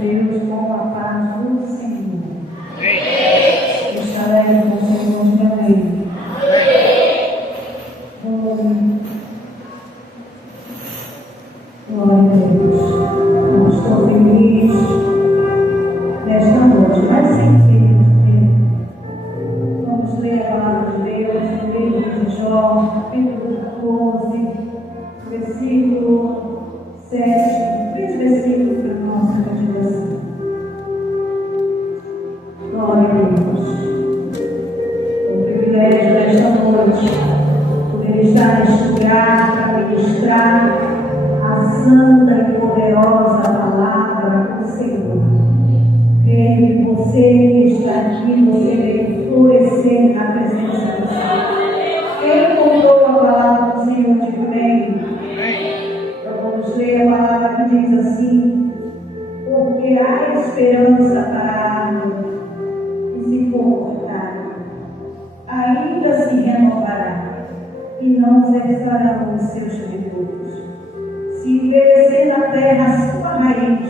Deus, com a paz do Senhor. Estarei com o Senhor meu reino. Glória a Deus. Eu estou feliz nesta noite, mas sem feliz. Vamos ler a palavra de Deus no livro de Jó, capítulo 14, versículo 7. 3 versículos para a nossa meditação. Glória a Deus. O privilégio desta noite poder estar neste lugar para ministrar a santa e poderosa palavra do Senhor. Creio que você que está aqui, você deve florescer na presença do Senhor. Quem contou a palavra do Senhor de bem? Então vamos ler a palavra que diz assim: porque há esperança para a árvore que se for cortada, ainda se renovará e não cessarão os seus tributos. Se envelhecer na terra a sua raiz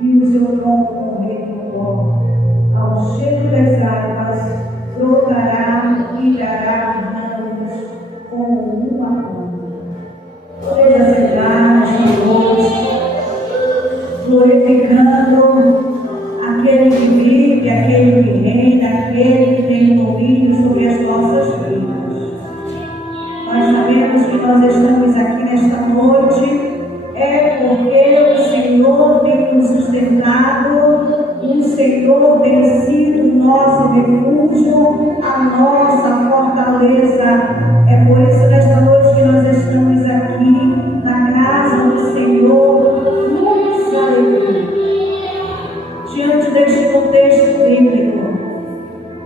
e o seu tronco morrer no pó, ao cheiro das águas brotará e dará ramos como uma planta. Seja sentado de noite, glorificando aquele que vive, aquele que reina, aquele que tem domínio sobre as nossas vidas. Nós sabemos que nós estamos aqui nesta noite porque o Senhor tem nos sustentado, o Senhor tem sido o nosso refúgio, a nossa fortaleza. É por isso nesta noite que nós estamos aqui na casa do Senhor, muitos alegres. Diante deste contexto bíblico,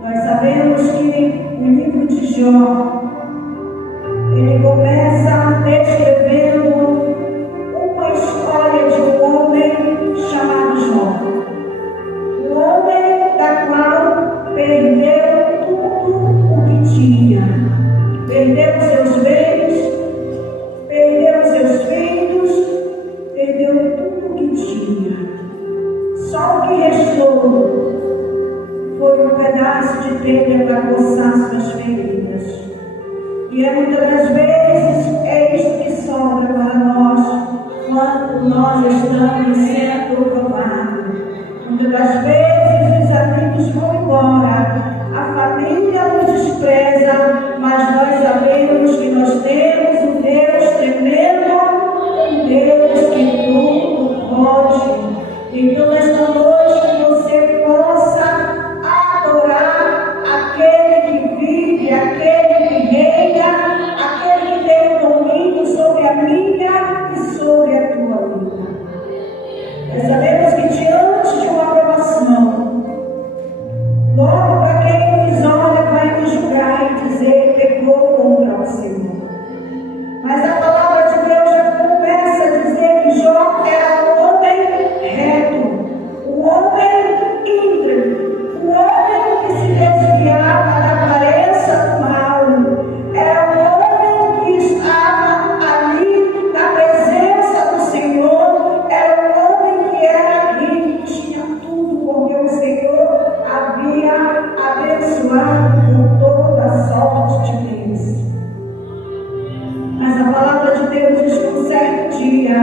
nós sabemos que no livro de Jó, ele começa descrevendo uma história de um homem chamado Jó. Um homem da qual perdeu tudo o que tinha. Perdeu seus bens, perdeu seus filhos, perdeu tudo o que tinha. Só o que restou foi um pedaço de telha para coçar suas feridas. E muitas das vezes é isto que sobra para nós quando nós estamos sendo provados. Muitas das vezes os amigos vão embora, a família nos despreza, mas nós sabemos que nós temos um Deus tremendo, um Deus que tudo pode. Então nesta noite que você possa adorar aquele que vive, aquele que reina, aquele que tem o domínio sobre a minha e sobre a tua vida. Nós sabemos que diante de uma provação, logo para quem nos olha vai nos julgar e dizer que pecou contra o Senhor. Mas a palavra de Deus já começa a dizer que Jó era um homem reto, um homem íntegro, um homem que se desviava da aparência do mal. Era um homem que estava ali na presença do Senhor. Era um homem que era rico, tinha tudo, porque o Senhor havia abençoado com toda sorte de bens. Mas a palavra de Deus diz que um certo dia,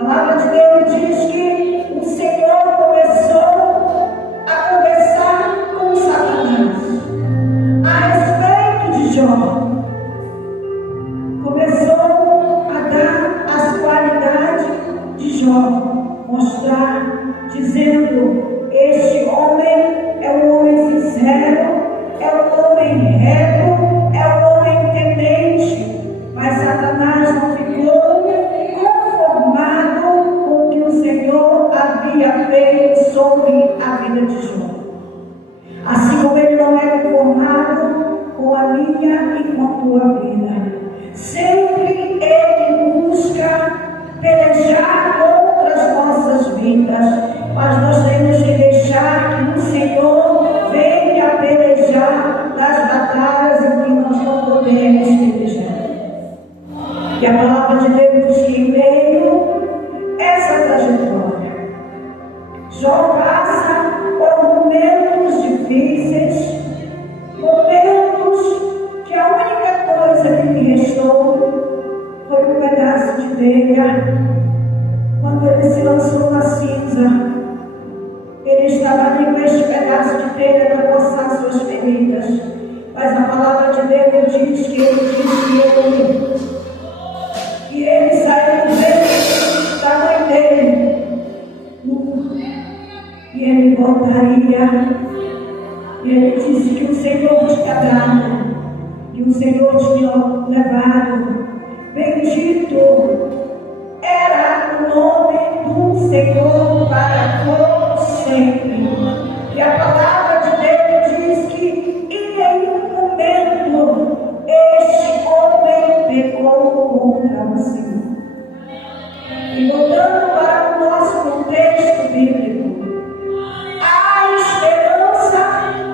a palavra de Deus diz que o Senhor começou a conversar com Satanás a respeito de Jó. Começou a dar as qualidades de Jó, mostrar, dizendo: este homem é um homem sincero, é um homem reto, é um homem temente. Mas Satanás não ficou conformado com o que o Senhor havia feito sobre a vida de Jó. Assim como ele não é conformado com a minha e com a tua vida. Sempre ele busca pelejar contra as nossas vidas, mas nós temos que deixar que o Senhor venha pelejar nas batalhas em que nós não podemos pelejar. E a palavra de Deus diz que em meio a essa trajetória, quando ele se lançou na cinza, ele estava ali com este pedaço de telha para coçar suas feridas. Mas a palavra de Deus diz que ele saiu do ventre da mãe dele. E ele voltaria. E ele disse que o Senhor tinha dado, que o Senhor tinha levado. Bendito era o nome do Senhor para todo sempre. E a palavra de Deus diz que em nenhum momento este homem pecou contra o Senhor. E voltando para o nosso contexto bíblico, há esperança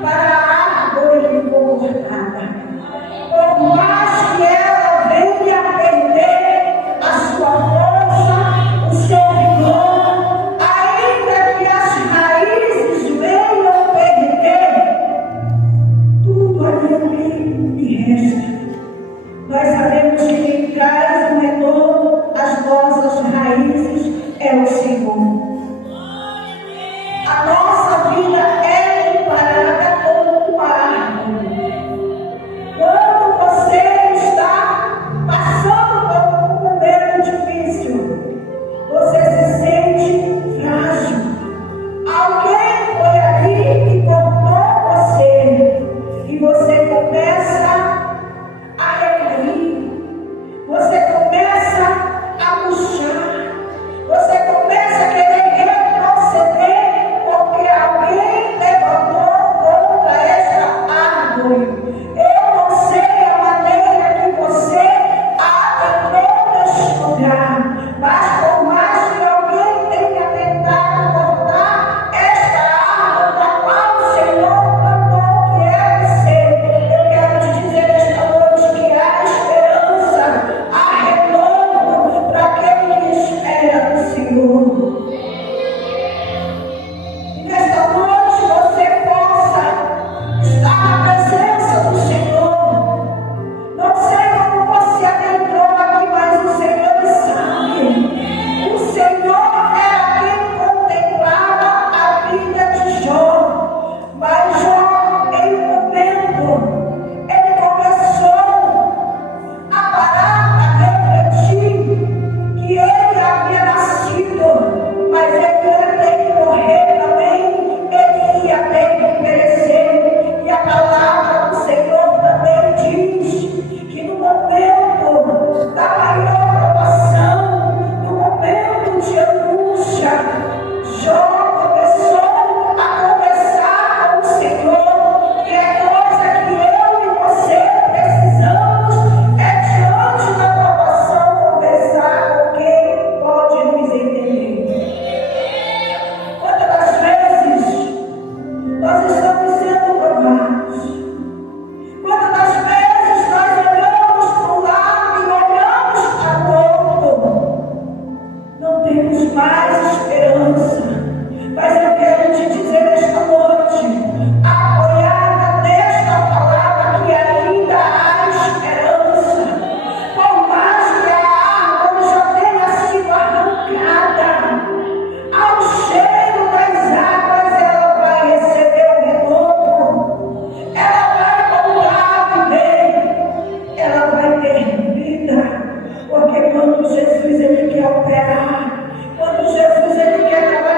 para a árvore cortada. Por mais que ela venha a perder a sua força, o seu vigor, ainda que as raízes venham perder, tudo ali me resta. Nós sabemos que quem traz o retorno às nossas raízes é o Senhor. A nossa vida é comparada com uma árvore. Quando você está passando por um momento difícil, você se sente frágil. Alguém foi ali e cortou você, e você começa a recair, você começa a murchar, você começa a querer retroceder, porque alguém levantou contra esta árvore. Eu não sei a maneira que você adentrou neste lugar, mas por mais que alguém tenha tentado cortar esta árvore da qual o Senhor plantou que é você, eu quero te dizer esta noite que há esperança, há retorno para aquele que espera no Senhor. E nesta noite você possa estar na presença do Senhor. Não sei como você adentrou aqui, mas o Senhor sabe. O Senhor era quem contemplava a vida de Jó. Mas Jó, em um momento, ele começou a parar para refletir que ele havia nascido, mas ele ia ter que morrer também, ele ia ter que perecer. E a palavra do Senhor também diz que no momento da maior provação, no momento de angústia, Jó começou a conversar com o Senhor, e é coisa que eu e você precisamos, é diante da provação conversar com quem pode nos entender. Quantas das vezes nós estamos sendo provados? Quantas das vezes nós olhamos para o lado e olhamos para o outro? Não temos mais esperança. Mas eu quero te dizer nesta noite, apoiada nesta palavra, que ainda há esperança. Por mais que a árvore já tenha sido arrancada, ao cheiro das águas ela vai receber o retorno. Ela vai voltar a viver. Ela vai ter vida. Porque quando Jesus ele quer operar, quando Jesus ele quer trabalhar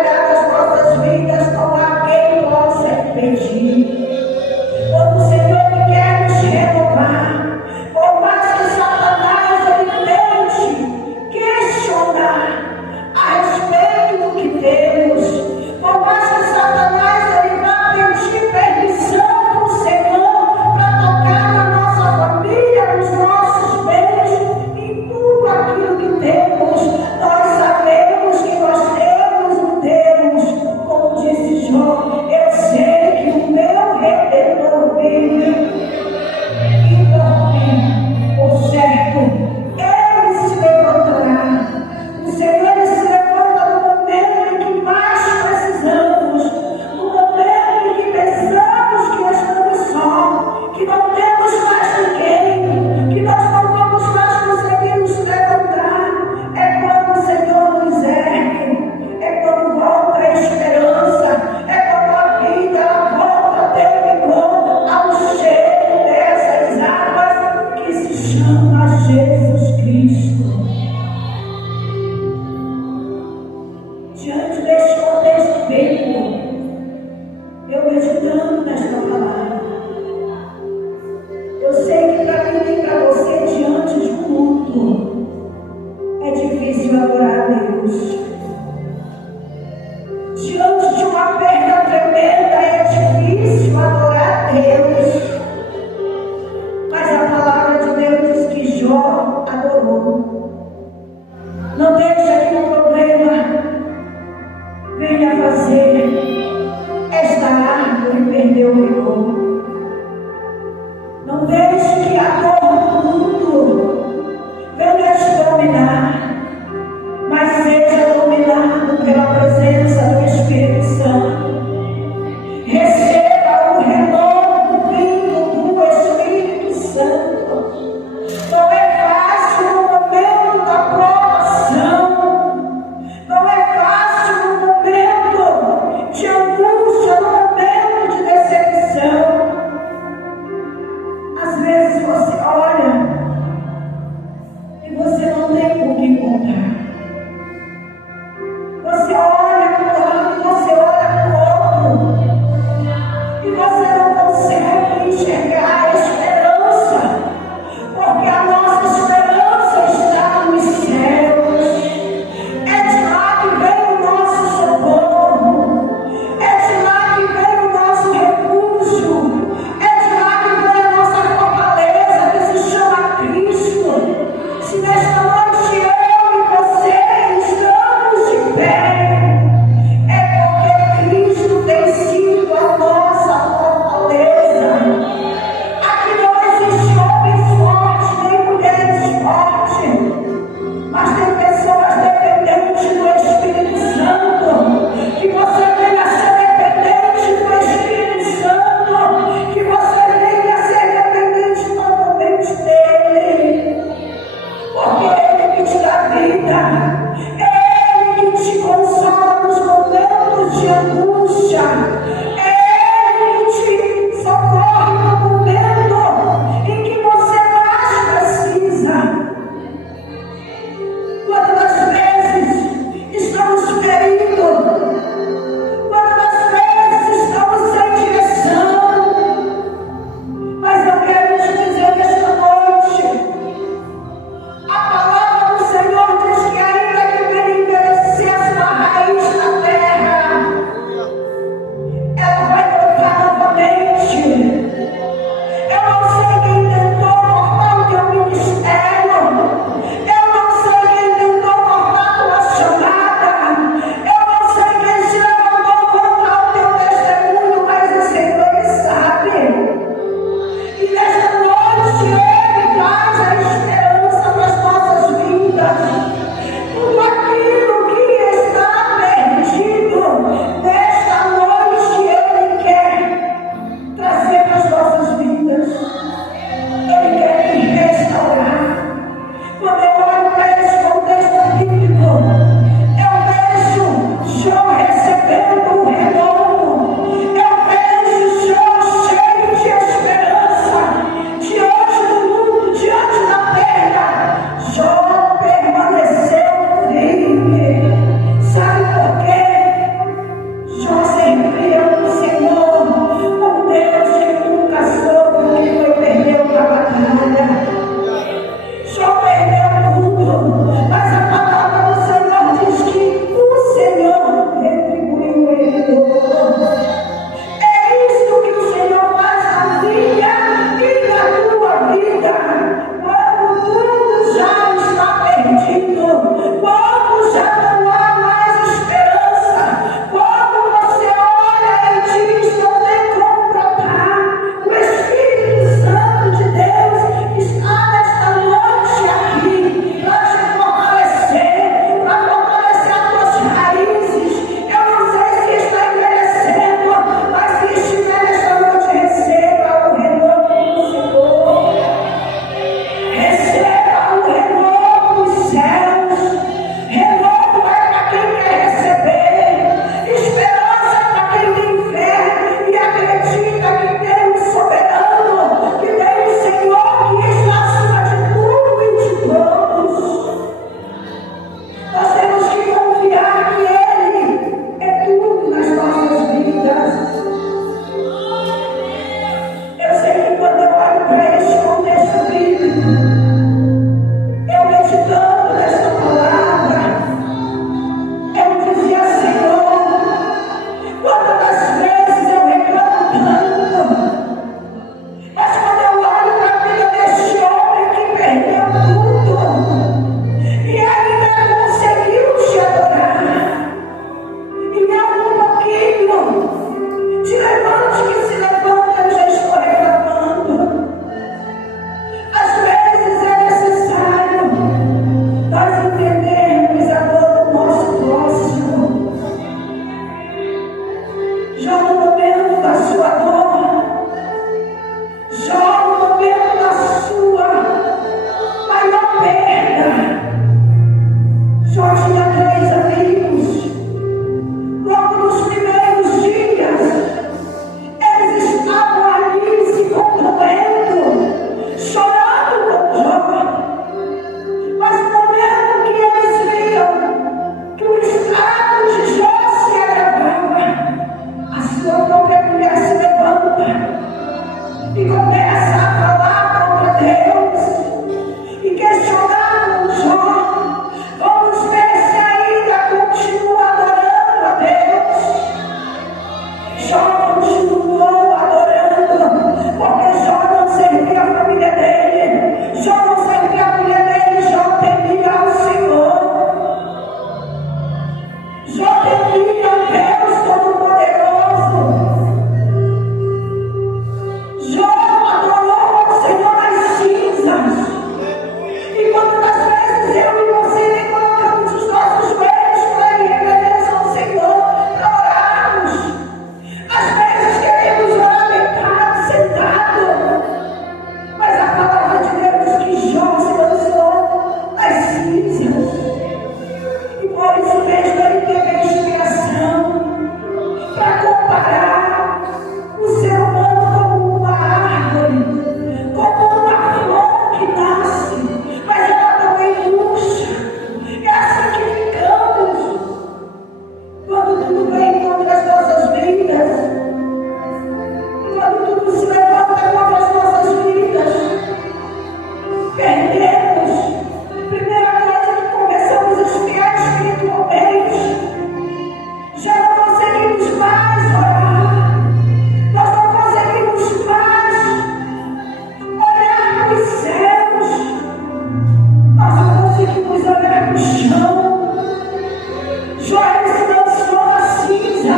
Jó ele se lançou na cinza,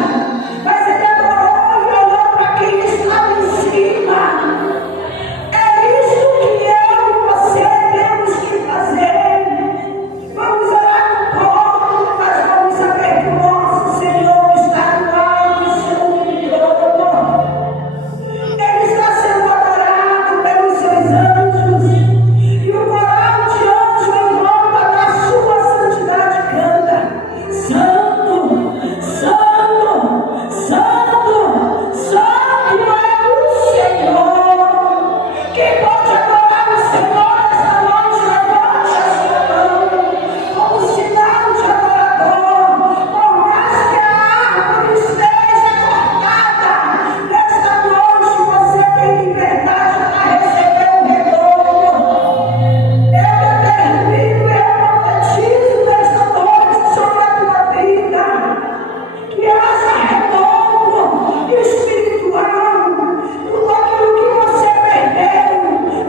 mas ele adorou e olhou para quem estava em cima. É isso que eu e você temos que fazer. Vamos orar no povo, mas vamos saber que o nosso Senhor está no alto e sobre o trono. Ele está sendo adorado pelos seus anjos. E o coral de anjos em volta da sua santidade canta: Santo, Santo, Santo, Santo é o Senhor. Quem pode adorar o Senhor esta noite, levante a sua mão como sinal de adorador. Por mais que a árvore esteja cortada, nesta noite você tem liberdade para receber o retorno. Eu determino, eu profetizo nesta noite sobre a tua vida, que haja retorno espiritual. Tudo aquilo que você perdeu,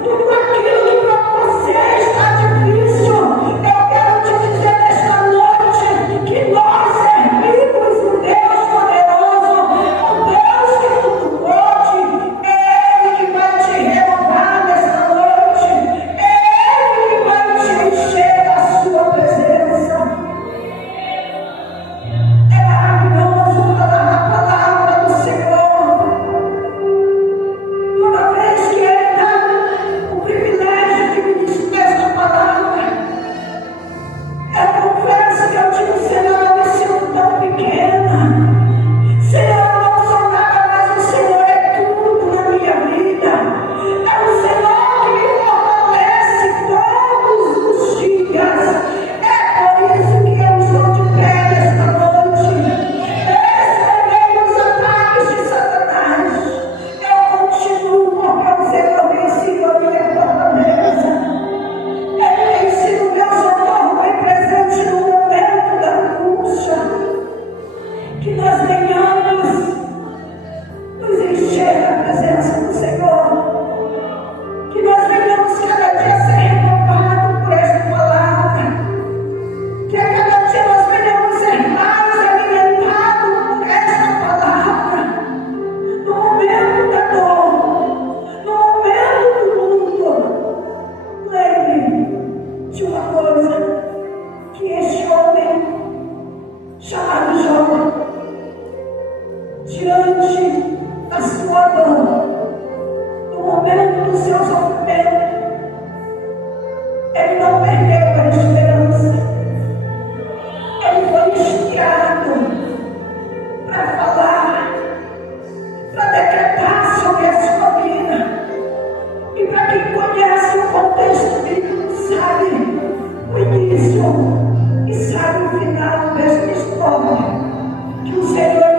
tudo aquilo que para você está difícil, eu quero te dizer nesta noite que nós servimos um Deus poderoso, um Deus que tudo pode. É Ele que vai te renovar nesta noite, é Ele que vai te encher da sua presença. É maravilhoso falar a palavra do Senhor. Toda vez que Ele dá o privilégio de ministrar esta palavra, eu confesso que eu digo: Senhor, eu me sinto tão pequena. Senhor, eu não sou nada, mas o Senhor é tudo na minha vida. É o Senhor que me fortalece todos os dias. É por isso que eu estou de pé nesta noite. Mesmo os ataques de Satanás, eu continuo, porque o Senhor venceu a minha fortaleza. Ele tem sido meu socorro bem presente no momento da angústia. Que nós venhamos nos encher da presença do Senhor. Que nós venhamos cada dia ser renovados por esta palavra. Que a cada dia nós venhamos ser mais alimentados por esta palavra. No momento da dor, no momento do mundo, lembre de uma coisa: que este homem chamado Jó, diante da sua dor, no momento do seu sofrimento, ele não perdeu a esperança. Ele foi inspirado para falar, para decretar sobre a sua vida. E para quem conhece o contexto bíblico, sabe o início e sabe o final desta história, que o Senhor